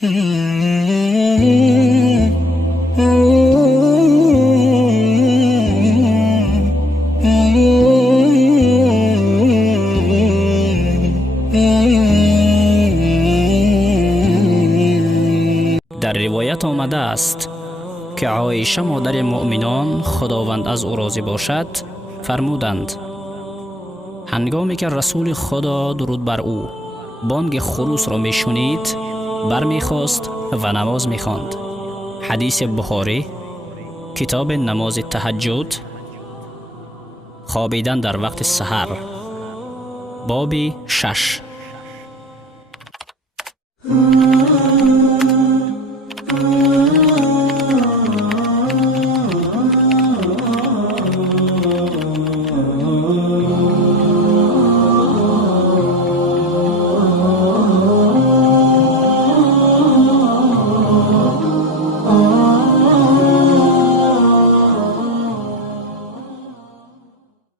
در روایت آمده است که عایشه مادر مؤمنان خداوند از او راضی باشد فرمودند هنگامی که رسول خدا درود بر او بانگ خروس را میشنید برمیخواست و نماز میخواند. حدیث بخاری، کتاب نماز تهجد، خوابیدن در وقت سحر، باب 6.